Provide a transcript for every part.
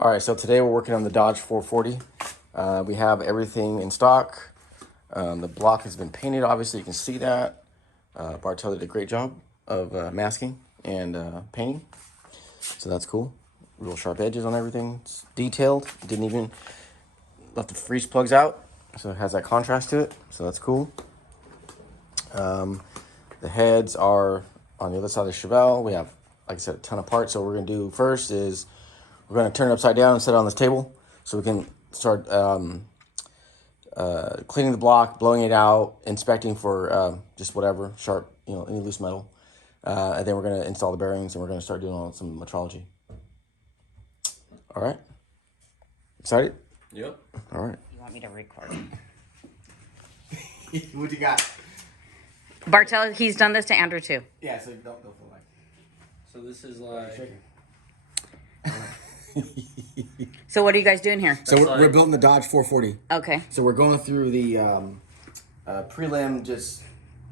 All right, so today we're working on the Dodge 440. We have everything in stock. The block has been painted, obviously, you can see that. Bartel did a great job of masking and painting, so that's cool. Real sharp edges on everything. It's detailed. Didn't even left the freeze plugs out, so it has that contrast to it, so that's cool. The heads are on the other side of the Chevelle. We have, like I said, a ton of parts. So what we're going to do first is we're going to turn it upside down and set it on this table so we can start cleaning the block, blowing it out, inspecting for just whatever, sharp, any loose metal. And then we're going to install the bearings and we're going to start doing some metrology. All right. Excited? Yep. All right. You want me to record? What you got? Bartel, he's done this to Andrew too. Yeah, so don't feel like. So this is like. So what are you guys doing here? So we're building the Dodge 440. Okay. So we're going through the prelim, just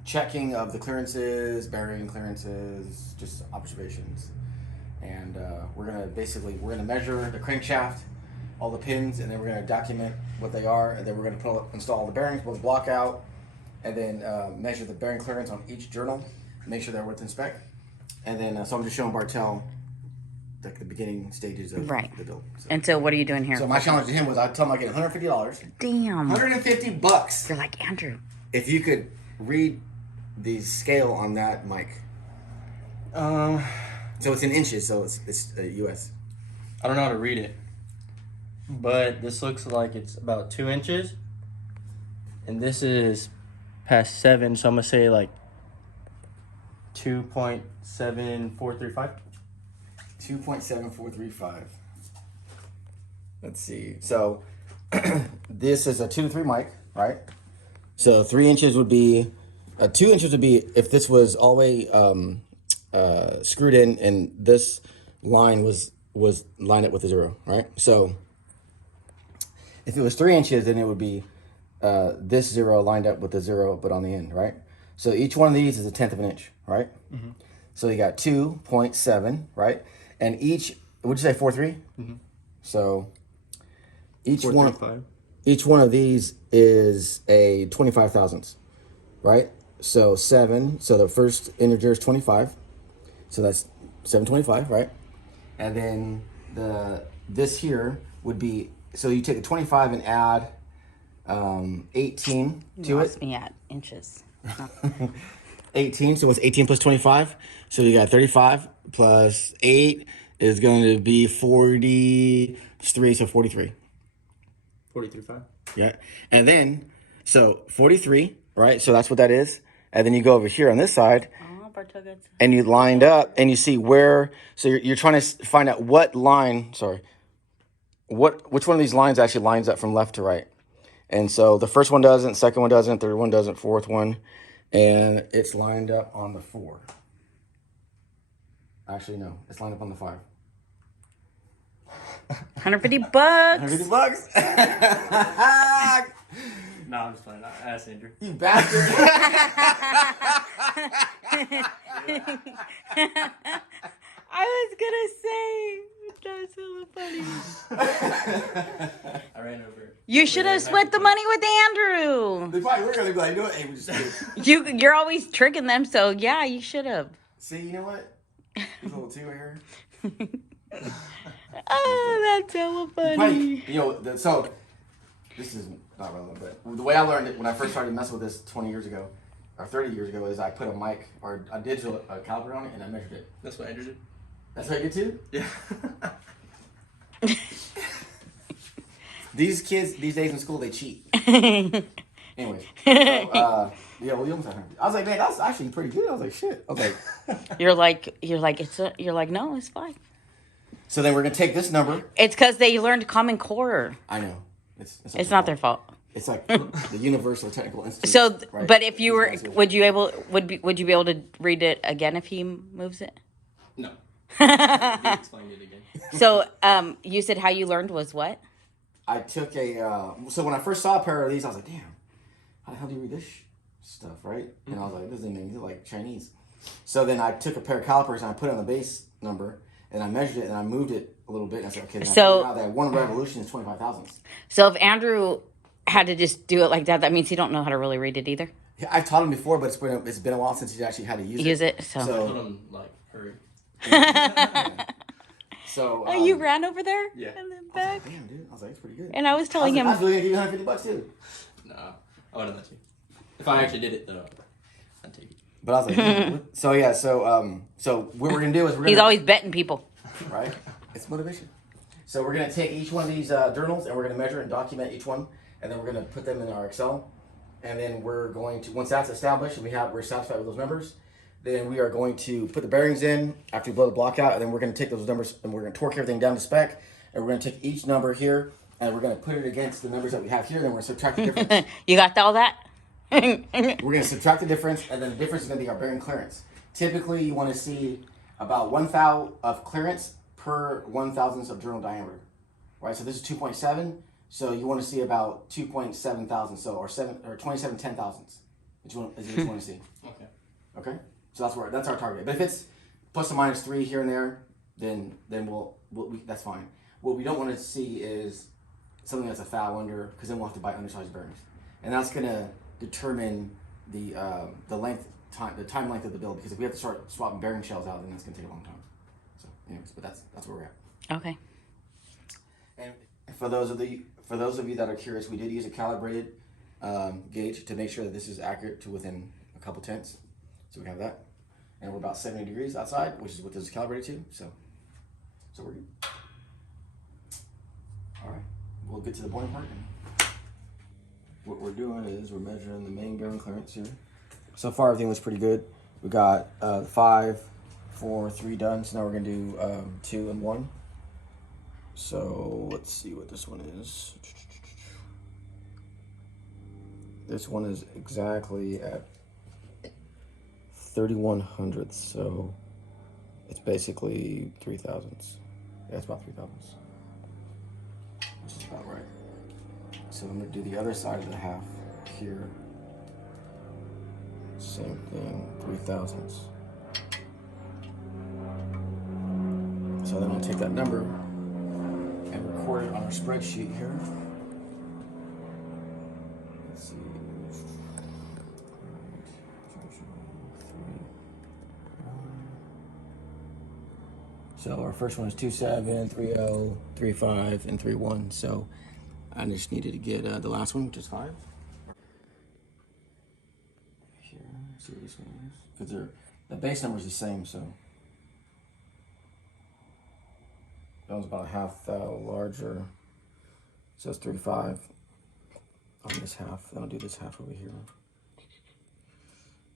checking of the clearances, bearing clearances, just observations. And we're gonna measure the crankshaft, all the pins, and then we're gonna document what they are, and then we're gonna install the bearings, pull the block out, and then measure the bearing clearance on each journal, make sure they're within spec. And then so I'm just showing Bartel the beginning stages of the build. So. And so what are you doing here? So my challenge to him was I told him I get $150. Damn. $150. You're like, Andrew. If you could read the scale on that mic. So it's in inches, so it's US. I don't know how to read it, but this looks like it's about 2 inches, and this is past 7, so I'm gonna say like 2.7435. 2.7435. Let's see. So this is a 2 to 3 mic, right? So 3 inches would be 2 inches would be if this was all the way screwed in and this line was lined up with a 0, right? So if it was 3 inches, then it would be this 0 lined up with the 0 but on the end, right? So each one of these is a 1/10 of an inch, right? Mm-hmm. So you got 2.7, right? And each, would you say 4.3? Mm-hmm. So each one of these is a 25 thousandths, right? So 7. So the first integer is 25. So that's 725, right? And then this here would be, so you take the 25 and add 18 to it. Me at inches. 18, so it's 18 plus 25. So you got 35 plus 8 is going to be 43, so 43. 43.5. Yeah. And then, so 43, right? So that's what that is. And then you go over here on this side. And you lined up and you see where, so you're trying to find out what line, which one of these lines actually lines up from left to right. And so the first one doesn't, second one doesn't, third one doesn't, fourth one, and it's lined up on the 4. Actually, no, it's lined up on the 5. $150. $150. No, I'm just playing. Ask Andrew. You bastard. I was gonna say that's hella funny. I ran over it. You should have split the money with Andrew. They probably were gonna be like, no, hey, we just do it. You're always tricking them, so yeah, you should have. See, you know what? There's a little 2 right here. Oh, that's hella funny. So this is not relevant, but the way I learned it when I first started messing with this 20 years ago, or 30 years ago, is I put a mic or a digital caliper on it and I measured it. That's what Andrew did. That's what I did too? Yeah. These kids these days in school, they cheat. Anyways, so, yeah, well, you almost had 100. I was like, man, that's actually pretty good. I was like, shit. Okay. You're like, no, it's fine. So then we're gonna take this number. It's because they learned Common Core. I know. It's not their fault. It's like the Universal Technical Institute. So, right? but if you were, would you be able to read it again if he moves it? No. Explain it again. So, you said how you learned was what? I took so when I first saw a pair of these, I was like, damn, how the hell do you read this stuff, right? And I was like, this is like Chinese. So then I took a pair of calipers and I put it on the base number, and I measured it and I moved it a little bit. And I said, okay, So- now that one revolution is 25 thousandths. So if Andrew had to just do it like that, that means he don't know how to really read it either. Yeah, I've taught him before, but it's been a while since he's actually had to use it. I I told him like hurry. So Oh, you ran over there? Yeah. In the I was back? like, damn, dude. I was like, it's pretty good. And I was telling I was him, really gonna give you $150 too. No, I wouldn't let you. If I actually did it though, I'd take it. But I was like, dude, so yeah, so what we're gonna do is we're gonna, he's always betting people. right? It's motivation. So we're gonna take each one of these journals and we're gonna measure and document each one, and then we're gonna put them in our Excel, and then we're going to, once that's established and we're satisfied with those numbers, then we are going to put the bearings in after we blow the block out, and then we're gonna take those numbers and we're gonna torque everything down to spec, and we're gonna take each number here and we're gonna put it against the numbers that we have here, and then we're gonna subtract the difference. You got all that? We're going to subtract the difference, and then the difference is going to be our bearing clearance. Typically, you want to see about 1 thou of clearance per 1,000th of journal diameter, right? So this is 2.7, so you want to see about 2.7 thousandths, so or 27 10 thousandths. Is what you want to see. Okay. Okay, so that's our target. But if it's plus or minus 3 here and there, then that's fine. What we don't want to see is something that's a thou under, because then we'll have to buy undersized bearings, and that's going to determine the time length of the build, because if we have to start swapping bearing shells out, then that's gonna take a long time. So anyways, but that's where we're at. Okay. And for those of you that are curious, we did use a calibrated gauge to make sure that this is accurate to within a couple tenths. So we have that, and we're about 70 degrees outside, which is what this is calibrated to. So we're good. All right, we'll get to the boring part. What we're doing is we're measuring the main bearing clearance here. So far, everything looks pretty good. We got 5, 4, 3 done. So now we're gonna do 2 and 1. So let's see what this one is. This one is exactly at 31 hundredths. So it's basically 3 thousandths. Yeah, it's about 3 thousandths. Which is about right. So I'm going to do the other side of the half here. Same thing, 3 thousandths. So then I'll take that number and record it on our spreadsheet here. Let's see. So our first one is 27, 30, 35, and 31. So I just needed to get the last one, which is 5. Here, see what this one is. Because the base number is the same, so. That one's about a half thou larger. So it's 35 on this half. Then I'll do this half over here.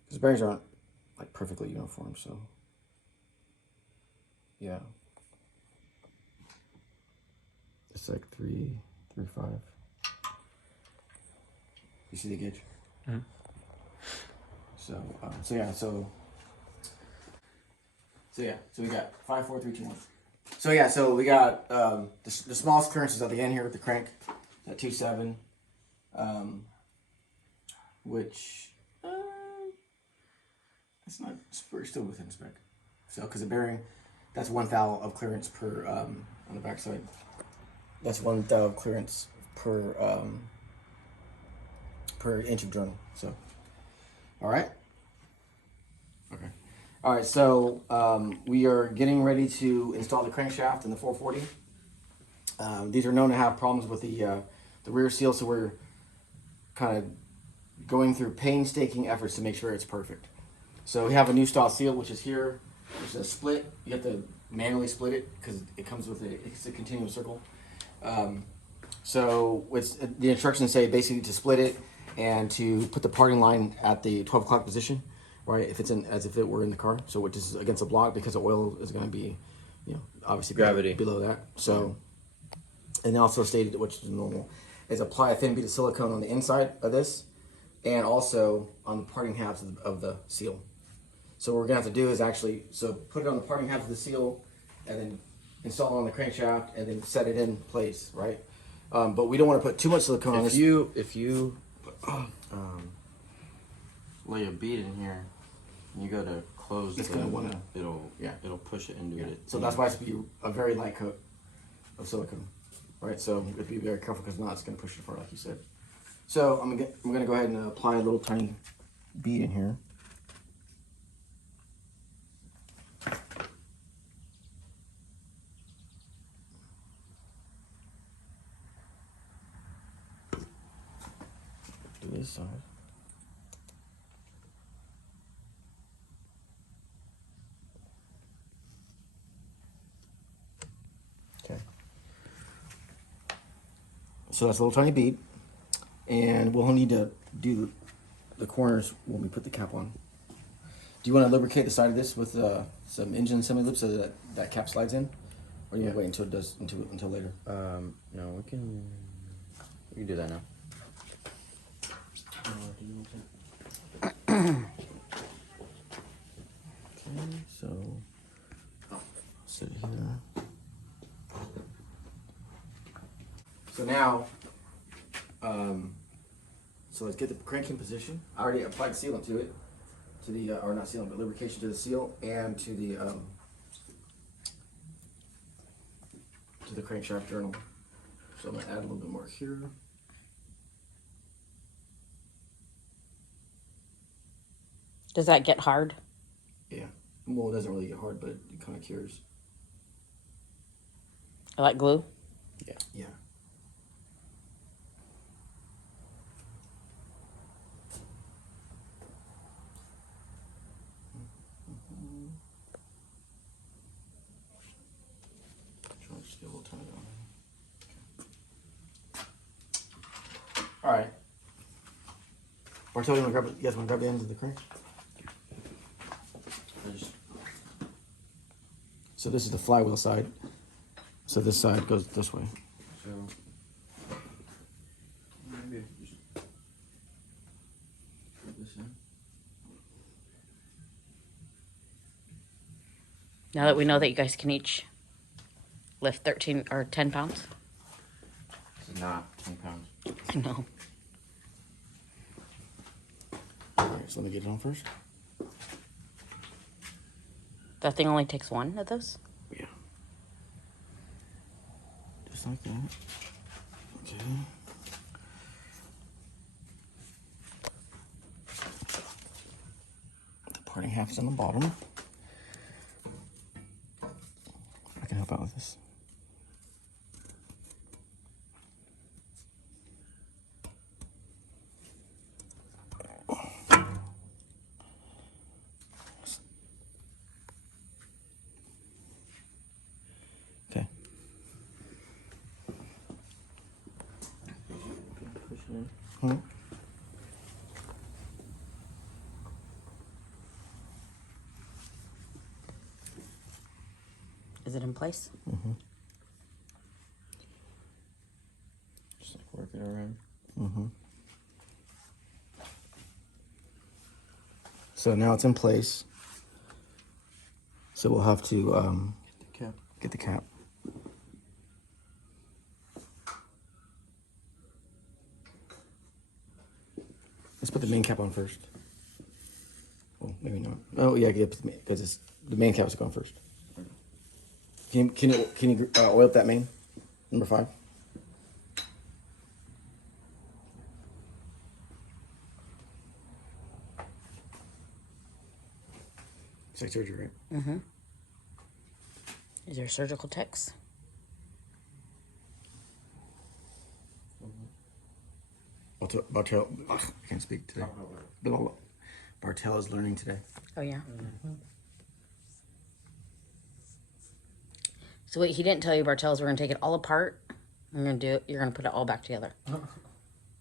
Because bearings aren't like perfectly uniform, so. Yeah. It's like 3, 5. You see the gauge? Mm-hmm. So we got 5, 4, 3, 2, 1. So we got the smallest clearance is at the end here with the crank at 2.7, which it's not. We're still within spec. So because the bearing, that's 1 thou of clearance per on the back side. That's 1 thou of clearance per inch of journal. So, all right. Okay. All right. So we are getting ready to install the crankshaft in the 440. These are known to have problems with the rear seal, so we're kind of going through painstaking efforts to make sure it's perfect. So we have a new style seal, which is here. There's a split. You have to manually split it because it comes with it's a continuous circle. So the instructions say basically to split it and to put the parting line at the 12 o'clock position, right? If it's as if it were in the car. So which is against a block because the oil is going to be, obviously Gravity. below that. So, and also stated, which is normal, is apply a thin bead of silicone on the inside of this and also on the parting halves of the seal. So what we're gonna have to do is actually, put it on the parting halves of the seal and then install it on the crankshaft and then set it in place, right? But we don't want to put too much silicone on this. If you lay a bead in here, You gotta close It's gonna wanna- it'll push it into it. So that's why it's to be a very light coat of silicone, right? So you have to be very careful because not it's gonna push it apart, like you said. So I'm gonna go ahead and apply a little tiny bead in here. Do this side. Okay. So that's a little tiny bead, and we'll need to do the corners when we put the cap on. Do you want to lubricate the side of this with some engine assembly lip so that that cap slides in, or you want to wait until it does until later? No, we can do that now. Okay, so sit it here. So now, so let's get the crank in position. I already applied sealant to it, to the or not sealant, but lubrication to the seal and to the crankshaft journal. So I'm gonna add a little bit more here. Does that get hard? Yeah. Well, it doesn't really get hard, but it kind of cures. Like glue? Yeah. Yeah. Try to just get a little tiny on. All right. Bartel, you guys want to grab the ends of the crank? So this is the flywheel side. So this side goes this way. So maybe just put this in. Now that we know that you guys can each lift 13 or 10 pounds. It's not 10 pounds. I know. All right, so let me get it on first. That thing only takes one of those? Yeah. Just like that. Okay. The parting half's on the bottom. I can help out with this. Okay. Push it in. Hmm. Is it in place? Mm-hmm. Just like work it around. Mm-hmm. So now it's in place. So we'll have to The cap. get the cap. Let's put the main cap on first. Well, maybe not. Oh yeah, because it's the main cap is going first. Can you oil up that main number 5? It's like surgery, right? Mm-hmm. Is there surgical techs? Bartel, I can't speak today. Bartel is learning today. Oh, yeah. So wait, he didn't tell you, Bartels, we're going to take it all apart. You're going to do it. You're going to put it all back together.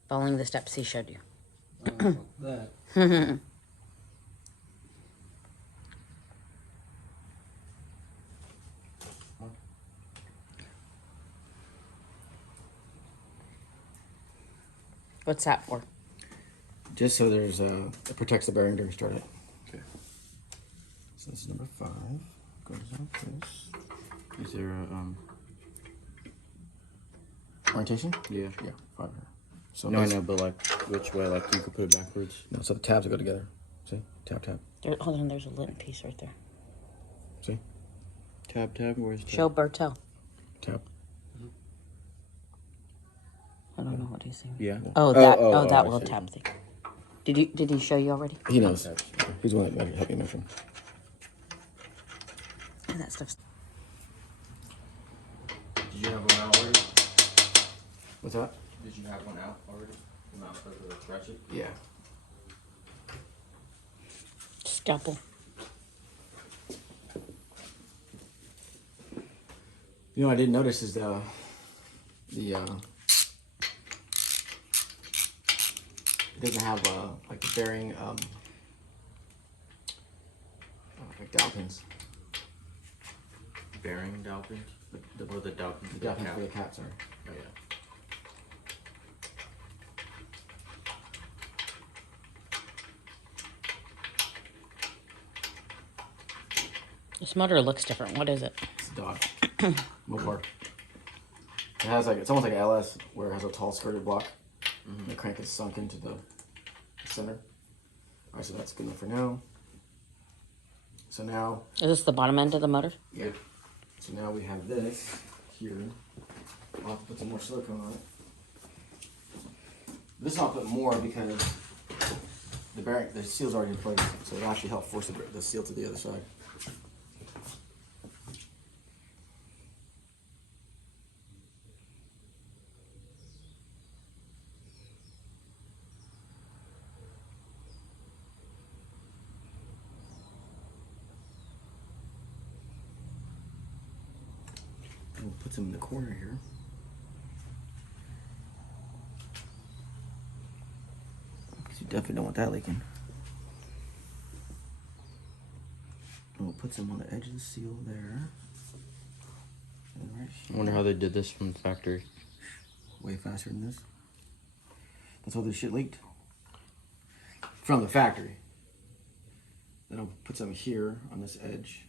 Following the steps he showed you. That. What's that for? Just so there's it protects the bearing during startup. Okay. So this is number 5. Goes like this. Is there a Orientation? Yeah. Yeah, 5 here. So No, I this- know, but like which way? Like you could put it backwards. No, so the tabs will go together. See? Tab, tab. Hold on, there's a lint piece right there. See? Tab, where's tab? Show Bertel. Tab. I don't know what he's saying. Yeah. Oh, that. oh, That I little see. tab thing. Did he show you already? He knows. He's the one that helped me measure. That stuff's. Did you have one out already? What's that? Did you have one out already? Not for the ratchet? Yeah. Scalpel. You know what I didn't notice is the it doesn't have like the bearing like dowel pins. Bearing dowel pins? Or the dowel pins? The dowel pins for the cap, sorry. Oh, yeah. This motor looks different. What is it? It's a dog. Mopar. It has like, it's almost like an LS where it has a tall skirted block. And the crank is sunk into the center. Alright, so that's good enough for now. So now, Is this the bottom end of the motor? yeah. So now we have this here. I'll have to put some more silicone on it. This I'll put more because the bearing, the seal's already in place, so it'll actually help force the seal to the other side. And we'll put some in the corner here. Because you definitely don't want that leaking. And we'll put some on the edge of the seal there. And right I here. wonder how they did this from the factory. Way faster than this. That's how this shit leaked. From the factory. Then I'll put some here on this edge.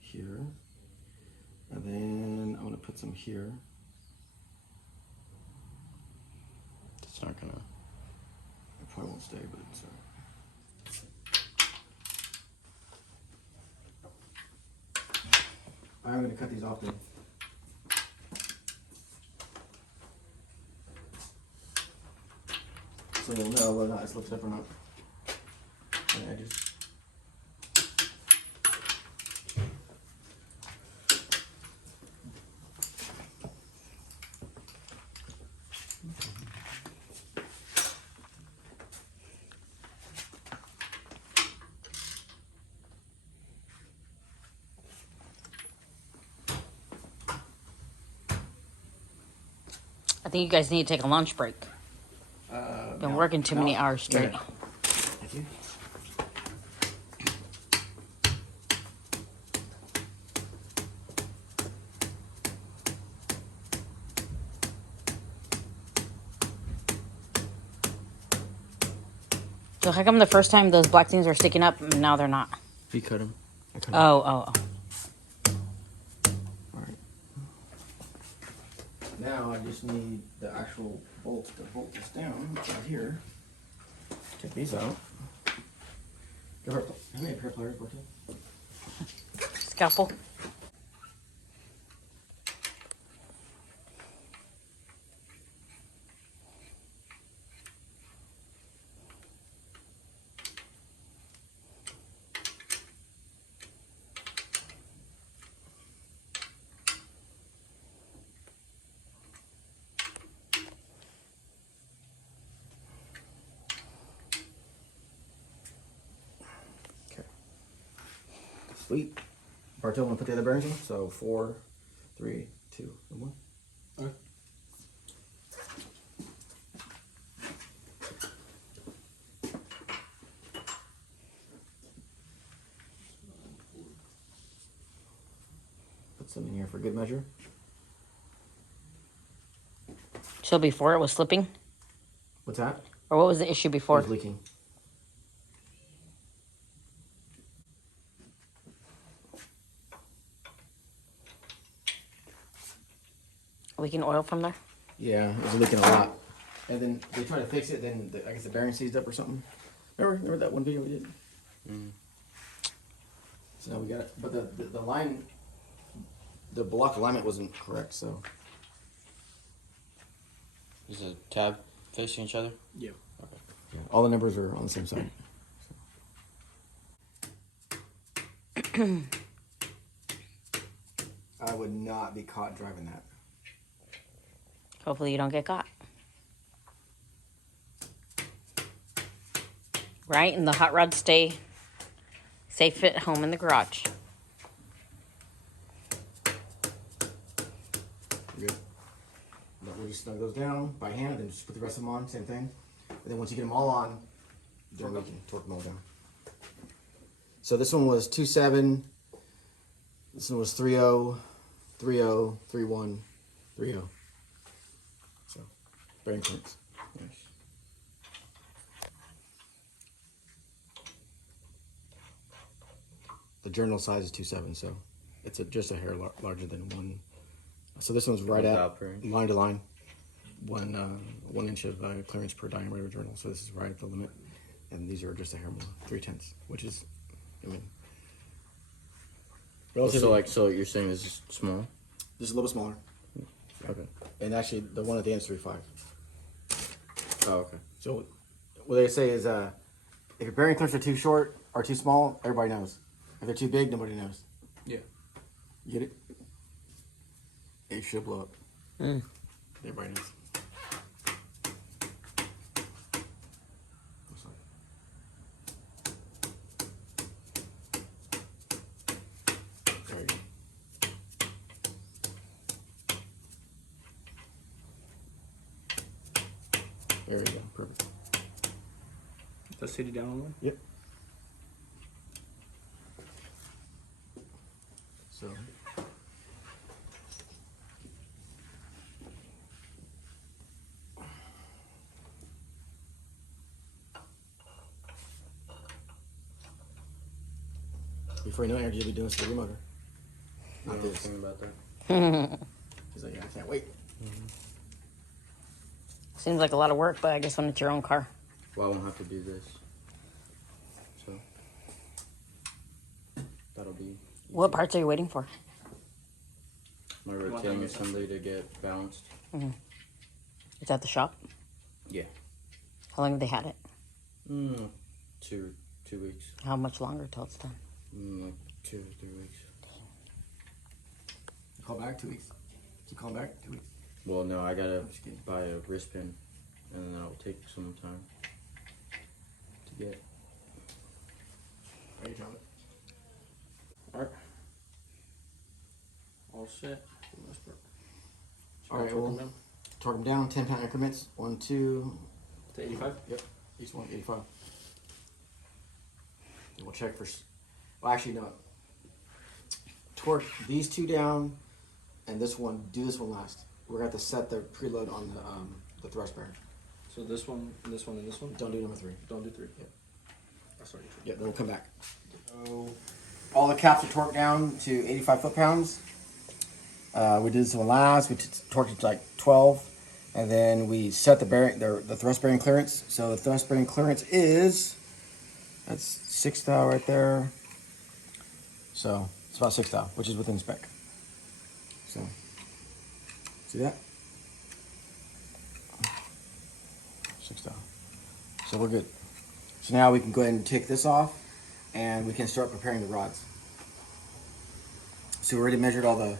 Here. And then I'm gonna put some here. It's not gonna. It probably won't stay, but it's alright. I'm gonna cut these off then. So we'll know whether or not it's lifted up or not. On the edges. I think you guys need to take a lunch break. Been No. working too many No. hours straight. Yeah. Thank you. So how come the first time those black things were sticking up and now they're not? If you cut them. Oh. Alright. Now I just need the actual bolts to bolt this down right here. Take these out. Give her, how many pair of pliers, Bertie? Scalpel. Okay. Sweet. Bartel, want to put the other bearings in? So 4, 3, 2, and 1. Okay. Put some in here for good measure. So before it was slipping? What's that? Or what was the issue It before? was leaking. Leaking oil from there? Yeah, it was leaking a lot. And then they tried to fix it, then I guess the bearing seized up or something. Remember that one video we did? So now we got it, but the line, the block alignment wasn't correct. So Is a tab facing each other? Yeah. Okay. yeah, all the numbers are on the same side. I would not be caught driving that. Hopefully you don't get caught. Right? And the hot rods stay safe at home in the garage. Good. But we'll just snug those down by hand and just put the rest of them on, same thing. And then once you get them all on, then we can torque them all down. So this one was 2.7. This one was 3.0, 3.0, 3.1, 3.0. So, bearing clearance. Nice. The journal size is 2.7, so it's just a hair larger than one. So this one's right at line to line, 1 inch of clearance per diameter journal. So this is right at the limit, and these are just a hair more, 3/10, which is, I mean, relatively. So you're saying this is small? This is a little smaller, Okay. and actually the one at the end is 3.5. Oh, okay. So what they say is, if your bearing clips are too short or too small, everybody knows. If they're too big, nobody knows. Yeah. You get it? It should blow up. Everybody knows. There you go. There you go. Perfect. The city down on one. Yep. So. Before you know it, Energy will be doing this for your motor. Not I was this. thinking about that. He's like, yeah, I can't wait. Seems like a lot of work, but I guess when it's your own car. Well, I won't have to do this. So that'll be What parts are you waiting for? my rotating assembly to get balanced. It's at the shop. Yeah. How long have they had it? 2 weeks. How much longer till it's done? Like 2 or 3 weeks. Call back 2 weeks. Keep calling back 2 weeks. Well, no, I gotta just kidding. buy a wrist pin, and then that'll take some time to get. Are you trying it? Alright. All set. All right, well, torque them down, 10-pound increments. 1, 2. To 85? Yep. Each one, 85. And we'll check for. Well, actually, no. Torque these two down, and this one. Do this one last. We're gonna have to set the preload on the thrust bearing. So this one, and this one, and this one? Don't do number 3. Don't do 3. Yep. That's already Yeah, then we'll come back. Oh. All the caps are torqued down to 85 foot-pounds. We did this one last. We torqued it to like 12, and then we set the bearing, the thrust bearing clearance. So the thrust bearing clearance is, that's 6 thou right there. So it's about 6 thou, which is within spec. So see that? 6 thou. So we're good. So now we can go ahead and take this off, and we can start preparing the rods. So we already measured all the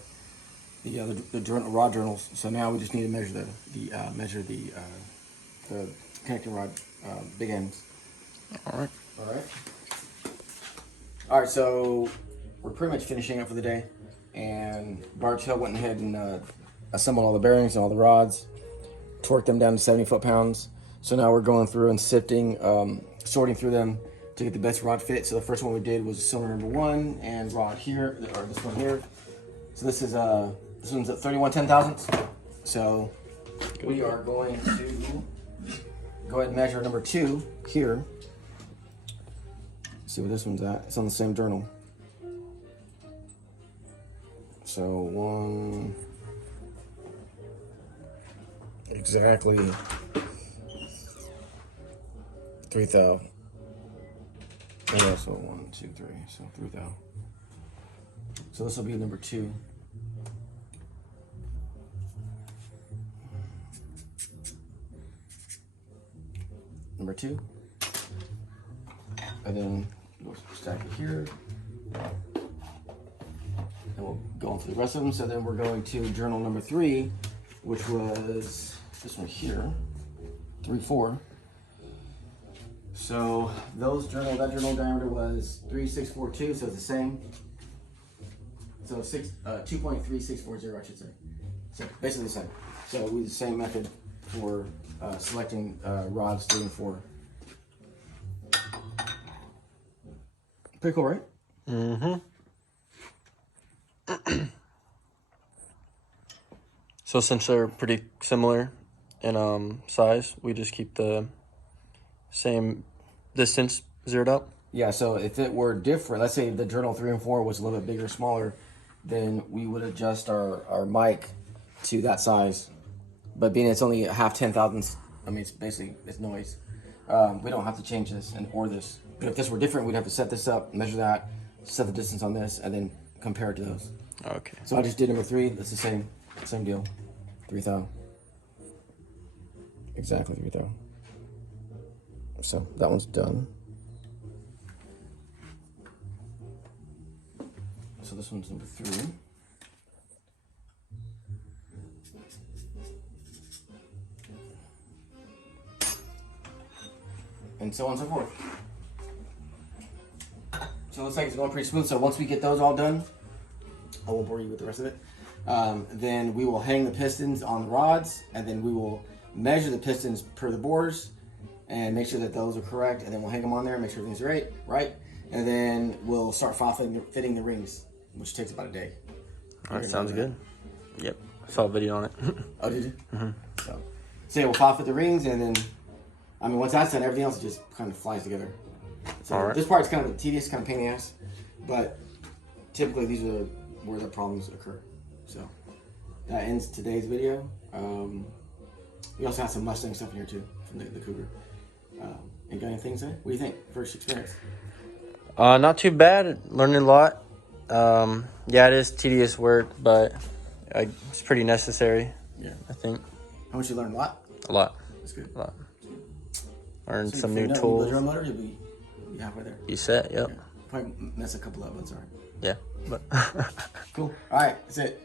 rod journals. So now we just need to measure the connecting rod big ends. All right. All right. So we're pretty much finishing up for the day, and Bartel went ahead and assembled all the bearings and all the rods, torqued them down to 70 foot-pounds. So now we're going through and sifting, sorting through them to get the best rod fit. So the first one we did was cylinder number 1 and rod here, or this one here. So this one's at 31/10,000ths. So we are going to go ahead and measure number 2 here. See where this one's at. It's on the same journal. So 1 exactly 3 thou. Yeah, so 1, 2, 3, so 3 thou. So this will be number 2. Number 2. And then we'll stack it here. And we'll go on to the rest of them. So then we're going to journal number 3, which was this one here, 3, 4. So that journal diameter was 3,642, so it's the same. So 2.3640, I should say. So basically the same. So we use the same method for selecting rods 3 and 4. Pretty cool, right? Mm-hmm. So since they're pretty similar in size, we just keep the same distance zeroed out. Yeah, so if it were different, let's say the journal 3 and 4 was a little bit bigger or smaller, then we would adjust our mic to that size. But being it's only a half 10 thousandths, I mean, it's noise. We don't have to change this or this. But if this were different, we'd have to set this up, measure that, set the distance on this, and then compare it to those. Okay. So I just did number 3. That's the same deal. 3 thou. Exactly 3 thou. So that one's done. So this one's number 3. And so on and so forth. So it looks like it's going pretty smooth. So once we get those all done, I won't bore you with the rest of it. Then we will hang the pistons on the rods, and then we will measure the pistons per the bores and make sure that those are correct. And then we'll hang them on there and make sure everything's right. And then we'll start fitting the rings, which takes about a day. All right, sounds good. Yep, I saw a video on it. Oh, did you? Mm-hmm. So yeah, we'll file fit the rings, and then, I mean, once that's done, everything else just kind of flies together. So All right. This part's kind of tedious, kind of pain in the ass, but typically these are where the problems occur. So that ends today's video. We also have some Mustang stuff in here too from the Cougar. And got anything to say? What do you think? First experience? Not too bad. Learning a lot. Yeah, it is tedious work, but it's pretty necessary. Yeah. I think How much you learned? A lot? a lot. That's good. A lot. Learned So some from new there, tools. You drum motor, you'll be halfway there. You set? Yep. Yeah. Probably mess a couple up, but it's alright. Yeah. But Cool. Alright, that's it.